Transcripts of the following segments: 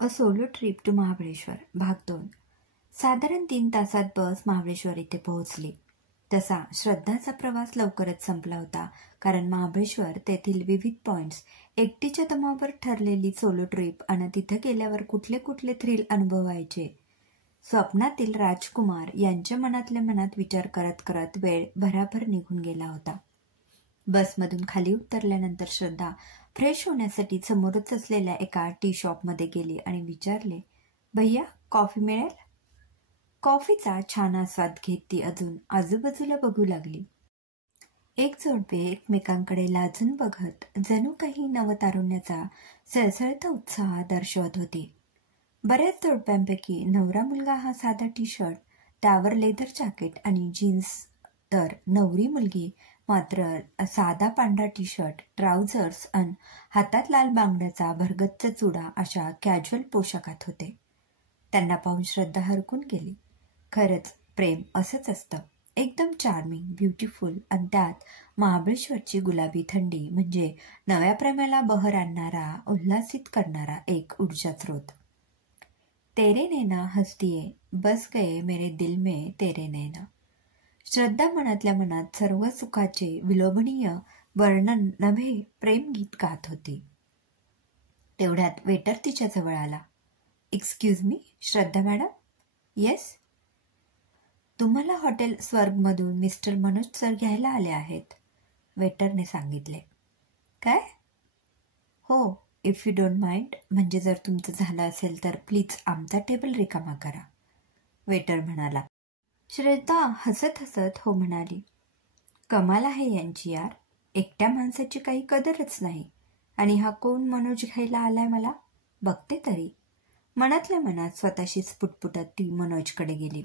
A solo trip to Mahabaleshwar भाग 2. साधारण 3 तासात बस महाबळेश्वर इथे पोहोचली. तसा श्रद्धाचा प्रवास लवकरच संपला होता, कारण महाबळेश्वर तेथील विविध पॉइंट्स एकटीच्या दमावर ठरलेली सोलो ट्रिप आणि तिथे गेल्यावर कुठले कुठले थ्रिल अनुभवायचे, स्वप्नातील राजकुमार यांच्या मनातल्या मनात विचार करत करत वेळ भराभर निघून गेला होता. बसमधून खाली उतरल्यानंतर श्रद्धा फ्रेश होण्यासाठी समोरच असलेल्या एका टी शॉपमध्ये गेली आणि विचारले, भैया कॉफी मिळेल? कॉफीचा छान आस्वाद घेत ती अजून आजूबाजूला बघू लागली. एक जोडपे एकमेकांकडे लाजून बघत जणू काही नवतारुण्याचा सळसळता उत्साह दर्शवत होती. बऱ्याच जोडप्यांपैकी नवरा मुलगा हा साधा टी शर्ट, त्यावर लेदर जॅकेट आणि जीन्स, तर नवरी मुलगी मात्र साधा पांढरा टी शर्ट, ट्राउझर्स आणि हातात लाल बांगड्याचा भरगच्च चुडा अशा कॅज्युअल पोशाखात होते. त्यांना पाहून श्रद्धा हरकून गेली. खरंच प्रेम असंच असतं, एकदम चार्मिंग, ब्युटिफुल, आणि त्यात महाबळेश्वरची गुलाबी थंडी म्हणजे नव्या प्रेमाला बहर आणणारा, उल्हासित करणारा एक ऊर्जा स्रोत. तेरे नैना हसतीये, बस गए मेरे दिल में तेरे नैना. श्रद्धा मनातल्या मनात सर्व सुखाचे विलोभनीय वर्णन नव्हे प्रेमगीत गात होती. तेवढ्यात वेटर तिच्या जवळ आला. एक्सक्यूज मी, श्रद्धा मॅडम? येस. तुम्हाला हॉटेल स्वर्गमधून मिस्टर मनोज सर घ्यायला आले आहेत, वेटरने सांगितले. काय? हो, इफ यू डोंट माइंड, म्हणजे जर तुमचं झालं असेल तर प्लीज आमचा टेबल रिकामा करा, वेटर म्हणाला. श्रद्धा हसत हसत हो म्हणाली. कमाल आहे यांची यार, एकट्या माणसाची काही कदरच नाही. आणि हा कोण मनोज घ्यायला आलाय मला, बघते तरी. मनातल्या मनात स्वतःशीच पुटपुटत ती मनोजकडे गेली.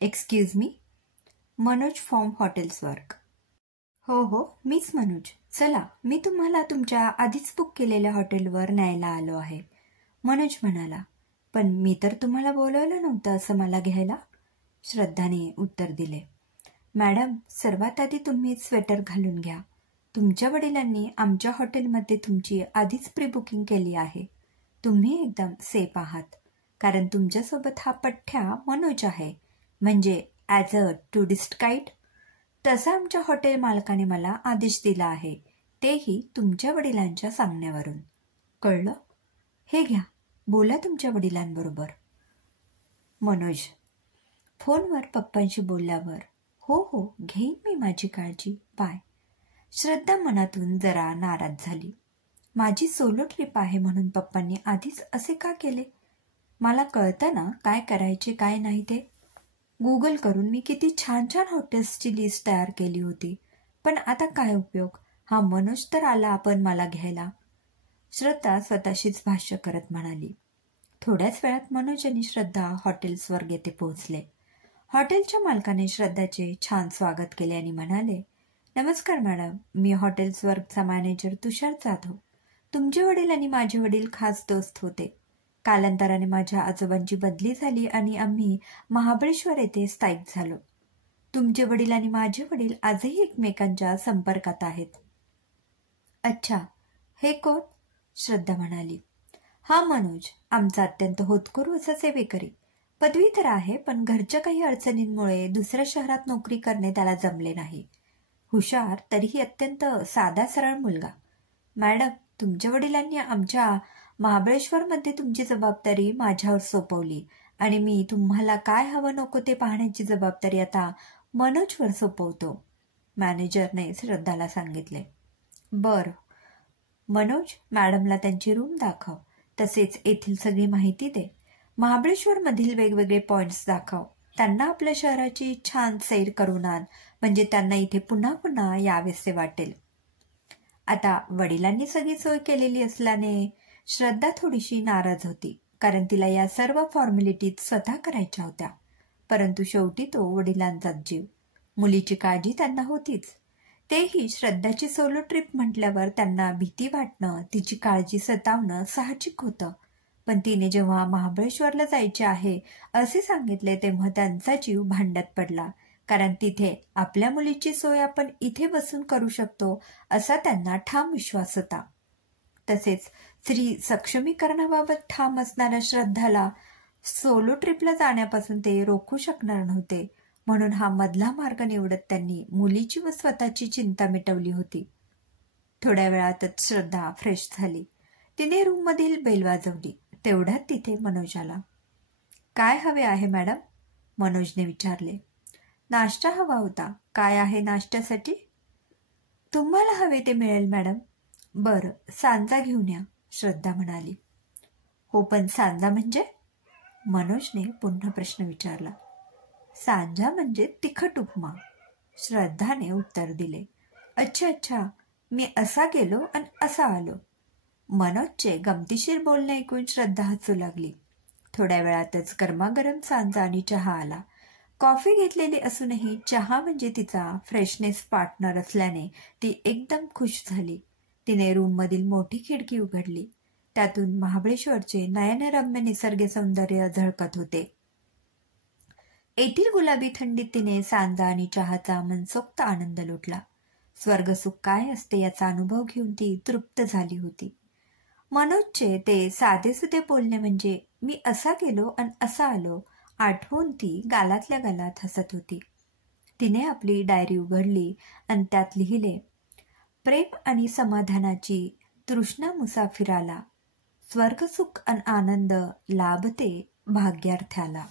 Excuse me, Manoj from hotels work. हो हो, मीच मनोज. चला, मी तुम्हाला तुमच्या आधीच बुक केलेल्या हॉटेलवर न्यायला आलो आहे, मनोज म्हणाला. पण मी तर तुम्हाला बोलवलं नव्हतं असं मला घ्यायला, श्रद्धाने उत्तर दिले. मॅडम, सर्वात आधी तुम्ही स्वेटर घालून घ्या. तुमच्या वडिलांनी आमच्या हॉटेलमध्ये तुमची आधीच प्री बुकिंग केली आहे. तुम्ही एकदम सेफ आहात, कारण तुमच्यासोबत हा पठ्ठ्या मनोज आहे, म्हणजे ॲज अ टुरिस्ट गाईड. तसा आमच्या हॉटेल मालकाने मला आदेश दिला आहे, तेही तुमच्या वडिलांच्या सांगण्यावरून. कळलं? हे घ्या, बोला तुमच्या वडिलांबरोबर. मनोज फोनवर पप्पांशी बोलल्यावर, हो हो, घेईन मी माझी काळजी, बाय. श्रद्धा मनातून जरा नाराज झाली. माझी सोलो ट्रिप आहे म्हणून पप्पांनी आधीच असे का केले? मला कळतं ना काय करायचे काय नाही ते. गुगल करून मी किती छान छान हॉटेल्सची लिस्ट तयार केली होती. पण आता काय उपयोग, हा मनोज तर आला आपण मला घ्यायला, श्रद्धा स्वतःशीच भाष्य करत म्हणाली. थोड्याच वेळात मनोज आणि श्रद्धा हॉटेल्सवर येथे पोहोचले. हॉटेलच्या मालकाने श्रद्धाचे छान स्वागत केले आणि म्हणाले, नमस्कार मॅडम, मी हॉटेल्स वर्कचा मॅनेजर तुषार जाधव. तुमचे वडील आणि माझे वडील खास दोस्त होते. कालांतराने माझ्या आजोबांची बदली झाली आणि आम्ही महाबळेश्वर येथे स्थायिक झालो. तुमचे वडील आणि माझे वडील आजही एकमेकांच्या संपर्कात आहेत. अच्छा, हे कोण? श्रद्धा म्हणाली. हा मनोज, आमचा अत्यंत होतकरू असा सेवेकरी. पदवी तर आहे, पण घरच्या काही अडचणींमुळे दुसऱ्या शहरात नोकरी करणे त्याला जमले नाही. हुशार, तरीही अत्यंत साधा सरळ मुलगा. मॅडम, तुमच्या वडिलांनी आमच्या महाबळेश्वरमध्ये तुमची जबाबदारी माझ्यावर सोपवली आणि मी तुम्हाला काय हवं नको ते पाहण्याची जबाबदारी आता मनोजवर सोपवतो, मॅनेजरने श्रद्धाला सांगितले. बरं मनोज, मॅडमला त्यांची रूम दाखव, तसेच येथील सगळी माहिती दे. महाबळेश्वरमधील वेगवेगळे पॉइंट्स दाखव. त्यांना आपल्या शहराची छान सैर करून आण, म्हणजे त्यांना इथे पुन्हा पुन्हा यावेसे वाटेल. आता वडिलांनी सगळी सोय केलेली असल्याने श्रद्धा थोडीशी नाराज होती, कारण तिला या सर्व फॉर्मॅलिटीज स्वतः करायच्या होत्या. परंतु शेवटी तो वडिलांचाच जीव, मुलीची काळजी त्यांना होतीच. तेही श्रद्धाची सोलो ट्रिप म्हटल्यावर त्यांना भीती वाटणं, तिची काळजी सतावणं साहजिक होतं. पण तिने जेव्हा महाबळेश्वरला जायचे आहे असे सांगितले तेव्हा त्यांचा जीव भांड्यात पडला, कारण तिथे आपल्या मुलीची सोय आपण इथे बसून करू शकतो असा त्यांना ठाम विश्वास होता. तसेच स्त्री सक्षमीकरणाबाबत ठाम असणाऱ्या श्रद्धाला सोलो ट्रिपला जाण्यापासून ते रोखू शकणार नव्हते. म्हणून हा मधला मार्ग निवडत त्यांनी मुलीची व स्वतःची चिंता मिटवली होती. थोड्या वेळातच श्रद्धा फ्रेश झाली. तिने रूममधील बेल वाजवली. तेवढ्यात तिथे मनोज आला. काय हवे आहे मॅडम? मनोजने विचारले. नाश्ता हवा होता. काय आहे नाश्त्यासाठी? तुम्हाला हवे ते मिळेल मॅडम. बरं, सांजा घेऊन या, श्रद्धा म्हणाली. हो, पण सांजा म्हणजे? मनोजने पुन्हा प्रश्न विचारला. सांजा म्हणजे तिखट उपमा, श्रद्धाने उत्तर दिले. अच्छा अच्छा, मी असा गेलो आणि असा आलो. मनोजचे गमतीशीर बोलणे ऐकून श्रद्धा हसू लागली. थोड्या वेळातच गरमागरम सांजा आणि चहा आला. कॉफी घेतलेली असूनही चहा म्हणजे तिचा फ्रेशनेस पार्टनर असल्याने ती एकदम खुश झाली. तिने रूममधील मोठी खिडकी उघडली. त्यातून महाबळेश्वरचे नयनरम्य निसर्ग सौंदर्य झळकत होते. येथील गुलाबी थंडीत तिने सांजा आणि चहाचा मनसोक्त आनंद लुटला. स्वर्गसुख काय असते याचा अनुभव घेऊन ती तृप्त झाली होती. मनोजचे ते साधेसुधे बोलणे म्हणजे मी असा गेलो आणि असा आलो आठवून ती गालातल्या गालात हसत होती. तिने आपली डायरी उघडली आणि त्यात लिहिले, प्रेम आणि समाधानाची तृष्णा मुसाफिराला, स्वर्गसुख आणि आनंद लाभते भाग्यार्थ्याला.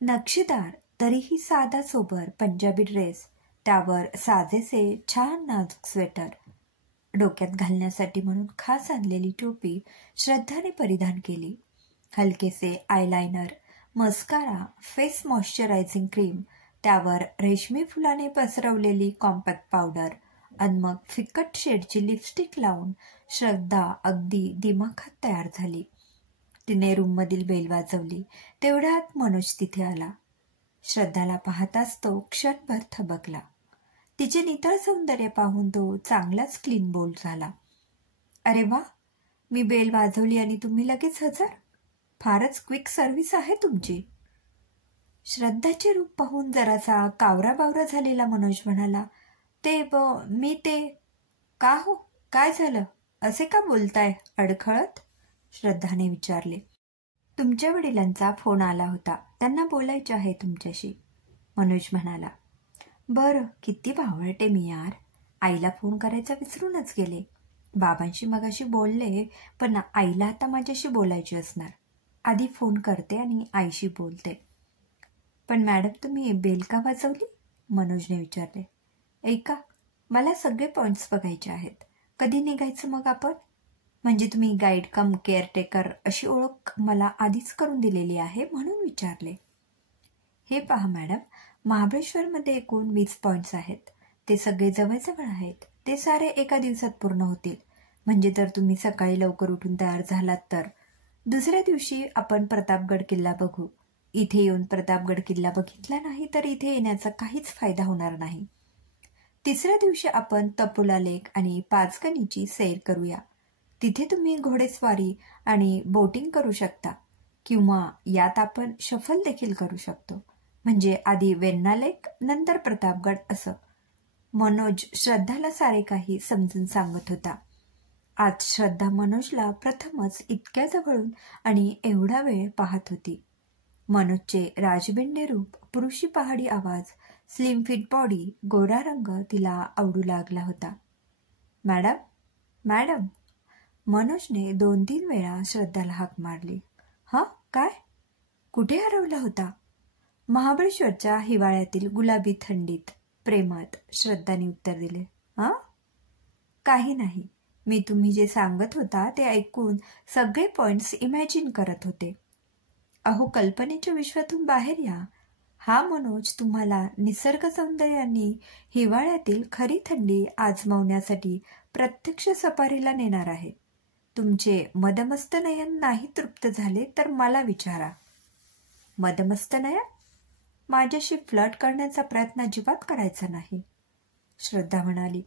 नक्षीदार तरीही साधा सोबर पंजाबी ड्रेस, त्यावर साजेसे छान नाजूक स्वेटर, डोक्यात घालण्यासाठी म्हणून खास आणलेली टोपी श्रद्धाने परिधान केली. हलकेसे eyeliner, mascara, face moisturising cream, त्यावर रेशमी फुलाने पसरवलेली कॉम्पॅक्ट पावडर आणि मग फिकट शेडची लिपस्टिक लावून श्रद्धा अगदी दिमाखात तयार झाली. तिने रूममधील बेल वाजवली. तेवढ्यात मनोज तिथे आला. श्रद्धाला पाहताच तो क्षणभर थबकला. तिचे नितळ सौंदर्य पाहून तो चांगलाच क्लीन बोल्ड झाला. अरे वा, मी बेल वाजवली आणि तुम्ही लगेच हजर? फारच क्विक सर्व्हिस आहे तुमची. श्रद्धाचे रूप पाहून जरासा कावरा बावरा झालेला मनोज म्हणाला, मी ते का हो, काय झालं, असे का बोलताय अडखळत? श्रद्धाने विचारले. तुमच्या वडिलांचा फोन आला होता, त्यांना बोलायचे आहे तुमच्याशी, मनोज म्हणाला. बरं, किती बावळटे मी यार, आईला फोन करायचा विसरूनच गेले. बाबांशी मगाशी बोलले, पण आईला आता माझ्याशी बोलायची असणार. आधी फोन करते आणि आईशी बोलते. पण मॅडम, तुम्ही बेल का वाजवली? मनोजने विचारले. ऐका, मला सगळे पॉइंट्स बघायचे आहेत. कधी निघायचं मग आपण? म्हणजे तुम्ही गाईड कम केअरटेकर अशी ओळख मला आधीच करून दिलेली आहे म्हणून विचारले. हे पहा मॅडम, महाबळेश्वरमध्ये एकूण 20 पॉइंट्स आहेत. ते सगळे जवळजवळ आहेत. ते सारे एका दिवसात पूर्ण होतील. म्हणजे जर तुम्ही सकाळी लवकर उठून तयार झालात तर दुसऱ्या दिवशी आपण प्रतापगड किल्ला बघू. इथे येऊन प्रतापगड किल्ला बघितला नाही तर इथे येण्याचा काहीच फायदा होणार नाही. तिसऱ्या दिवशी आपण तपोला लेक आणि पाचगणीची सैर करूया. तिथे तुम्ही घोडेस्वारी आणि बोटिंग करू शकता किंवा यात आपण शफल देखील करू शकतो. म्हणजे आधी वेण्णा लेक, नंतर प्रतापगड असं. मनोज श्रद्धाला सारे काही समजून सांगत होता. आज श्रद्धा मनोजला प्रथमच इतक्या जवळून आणि एवढा वेळ पाहत होती. मनोजचे राजबिंडे रूप, पुरुषी पहाडी आवाज, स्लिम फिट बॉडी, गोरा रंग तिला आवडू लागला होता. मॅडम, मॅडम, मनोजने 2-3 वेळा श्रद्धाला हाक मारली. हा, काय? कुठे हरवला होता? महाबळेश्वरच्या हिवाळ्यातील गुलाबी थंडीत, प्रेमात, श्रद्धाने उत्तर दिले. हा, काही नाही. मी तुम्ही जे सांगत होता ते ऐकून सगळे पॉइंट्स इमॅजिन करत होते. अहो, कल्पनेच्या विश्वातून बाहेर या. हा मनोज तुम्हाला निसर्ग सौंदर्याने हिवाळ्यातील खरी थंडी आजमावण्यासाठी प्रत्यक्ष सफारीला नेणार आहे. तुमचे मदमस्त नयन नाही तृप्त झाले तर मला विचारा. मदमस्त नयन? माझ्याशी फ्लर्ट करण्याचा प्रयत्न अजिबात करायचा नाही, श्रद्धा म्हणाली.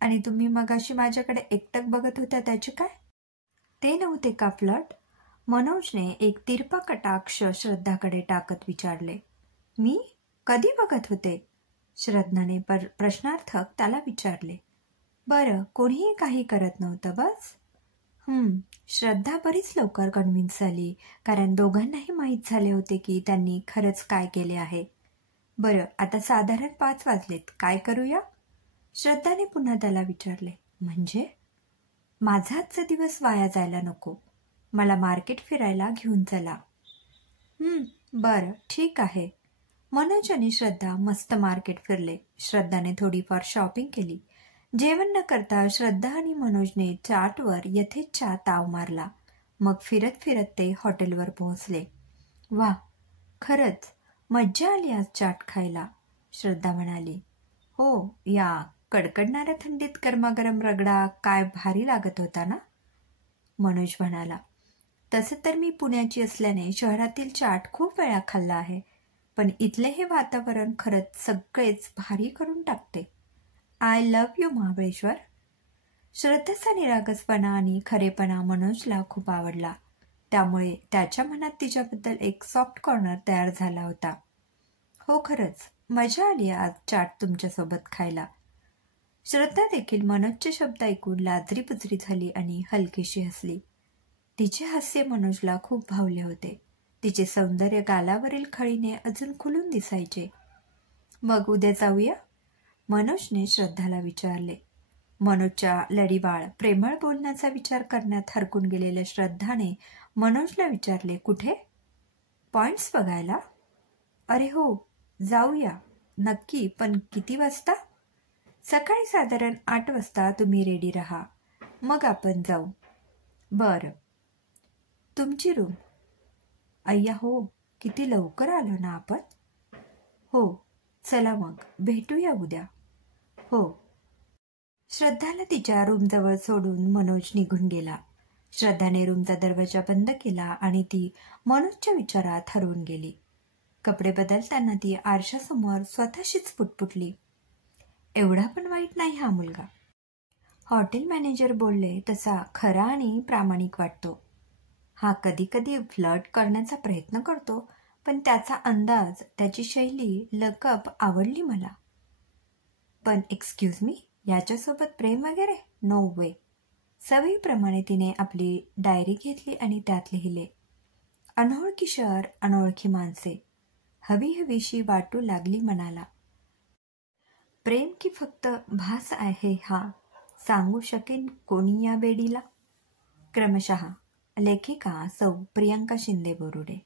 आणि तुम्ही मगाशी माझ्याकडे एकटक बघत होत्या त्याचे काय? ते नव्हते का फ्लर्ट? मनोजने एक तिरपा कटाक्ष श्रद्धाकडे टाकत विचारले. मी कधी बघत होते? श्रद्धाने प्रश्नार्थक त्याला विचारले. बरं, कोणीही काही करत नव्हतं बस. श्रद्धा बरीच लवकर कन्व्हिन्स झाली, कारण दोघांनाही माहीत झाले होते की त्यांनी खरंच काय केले आहे. बरं, आता साधारण 5 वाजलेत, काय करूया? श्रद्धाने पुन्हा त्याला विचारले. म्हणजे? माझा आजचा दिवस वाया जायला नको. मला मार्केट फिरायला घेऊन चला. बरं, ठीक आहे. मनोज आणि श्रद्धा मस्त मार्केट फिरले. श्रद्धाने थोडीफार शॉपिंग केली. जेवण न करता श्रद्धा आणि मनोजने चाटवर यथेच्छा ताव मारला. मग फिरत फिरत ते हॉटेलवर पोहोचले. वा, खरंच मज्जा आली आज चाट खायला, श्रद्धा म्हणाली. हो, या कडकडणाऱ्या थंडीत गरमागरम रगडा काय भारी लागत होता ना, मनोज म्हणाला. तसं तर मी पुण्याची असल्याने शहरातील चाट खूप वेळा खाल्ला आहे, पण इथले हे वातावरण खरंच सगळेच भारी करून टाकते. I love you Mahabaleshwar. श्रद्धेचा निरागसपणा आणि खरेपणा मनोजला खूप आवडला. त्यामुळे त्याच्या मनात तिच्याबद्दल एक सॉफ्ट कॉर्नर तयार झाला होता. हो, खरंच मजा आली आज चाट तुमच्यासोबत खायला. श्रद्धा देखील मनोजचे शब्द ऐकून लाजरीपुजरी झाली आणि हलकीशी हसली. तिचे हास्य मनोजला खूप भावले होते. तिचे सौंदर्य गालावरील खळीने अजून खुलून दिसायचे. मग उद्या जाऊया, मनोजने श्रद्धाला विचारले. मनोजच्या लढीवाळ प्रेमळ बोलण्याचा विचार करण्यात हरकून गेलेल्या श्रद्धाने मनोजला विचारले. कुठे? पॉइंट्स बघायला? अरे हो, जाऊया नक्की, पण किती वाजता? सकाळी साधारण 8 वाजता तुम्ही रेडी राहा, मग आपण जाऊ. बरं. तुमची रूम? अय्या हो, किती लवकर आलो ना आपण. हो, चला मग भेटूया उद्या. हो. श्रद्धाला तिच्या रूमजवळ सोडून मनोज निघून गेला. श्रद्धाने रूमचा दरवाजा बंद केला आणि ती मनोजच्या विचारात हरवून गेली. कपडे बदलताना ती आरशासमोर स्वतःशीच पुटपुटली. एवढा पण वाईट नाही हा मुलगा. हॉटेल मॅनेजर बोलले तसा खरा आणि प्रामाणिक वाटतो. हा कधी कधी फ्लर्ट करण्याचा प्रयत्न करतो, पण त्याचा अंदाज, त्याची शैली, लकअप आवडली मला. पण एक्सक्यूज मी, याच्यासोबत प्रेम वगैरे? नो वे. सवयीप्रमाणे तिने आपली डायरी घेतली आणि त्यात लिहिले. अनोळखी शहर, अनोळखी माणसे, हवी हवीशी वाटू लागली मनाला. प्रेम की फक्त भास आहे हा, सांगू शकेन कोणी या बेडीला. क्रमशः लेखिका सौ प्रियंका शिंदे बोरुडे.